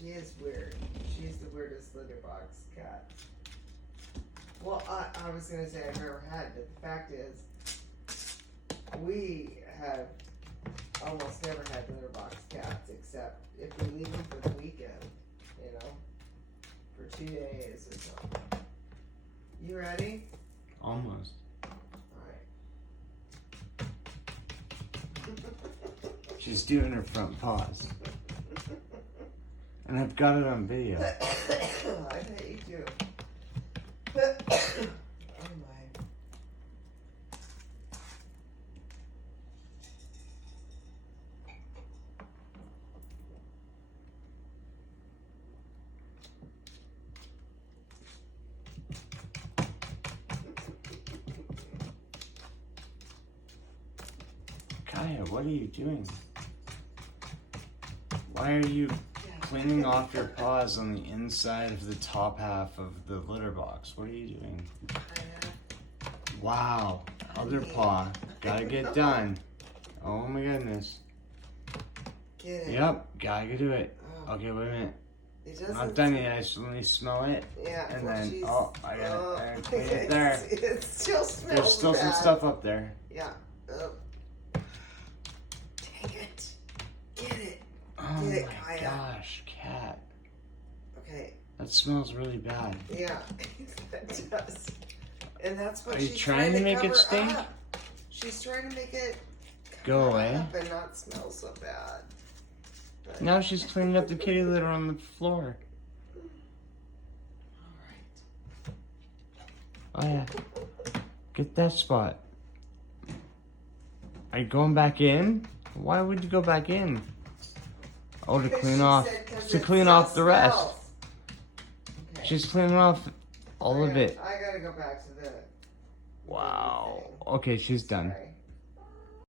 She is weird. She's the weirdest litter box cat. Well, I was going to say I've never had, but the fact is, we have almost never had litter box cats, except if we leave them for the weekend, you know, for 2 days or something. You ready? Almost. Alright. She's doing her front paws. And I've got it on video. I bet you do. Oh my. Kaya, what are you doing? Why are you cleaning off your paws on the inside of the top half of the litter box? What are you doing? Wow. Other paw. Gotta get done. Oh my goodness. Get it. Yep. Gotta do it. Oh. Okay, wait a minute. It doesn't. Not done yet. Let me smell it. Yeah. And well, then, she's, oh, I got it. Put it there. It still smells There's still some bad. stuff up there. Yeah. Dang it. Get it. Oh Get it, my Kaya. gosh, cat. Okay. That smells really bad. Yeah, it does. And that's what Are you she's trying to make it cover stink? up. She's trying to make it Go cover away. up and not smell so bad. But Now she's cleaning up the kitty litter on the floor. all Oh yeah. Get that spot. Are you going back in? Why would you go back in? Oh, to Because clean she off, said 'cause to it clean still off the rest. smells. Okay. She's cleaning off all of it. I gotta go back to the Wow. thing. Okay, she's done. Sorry.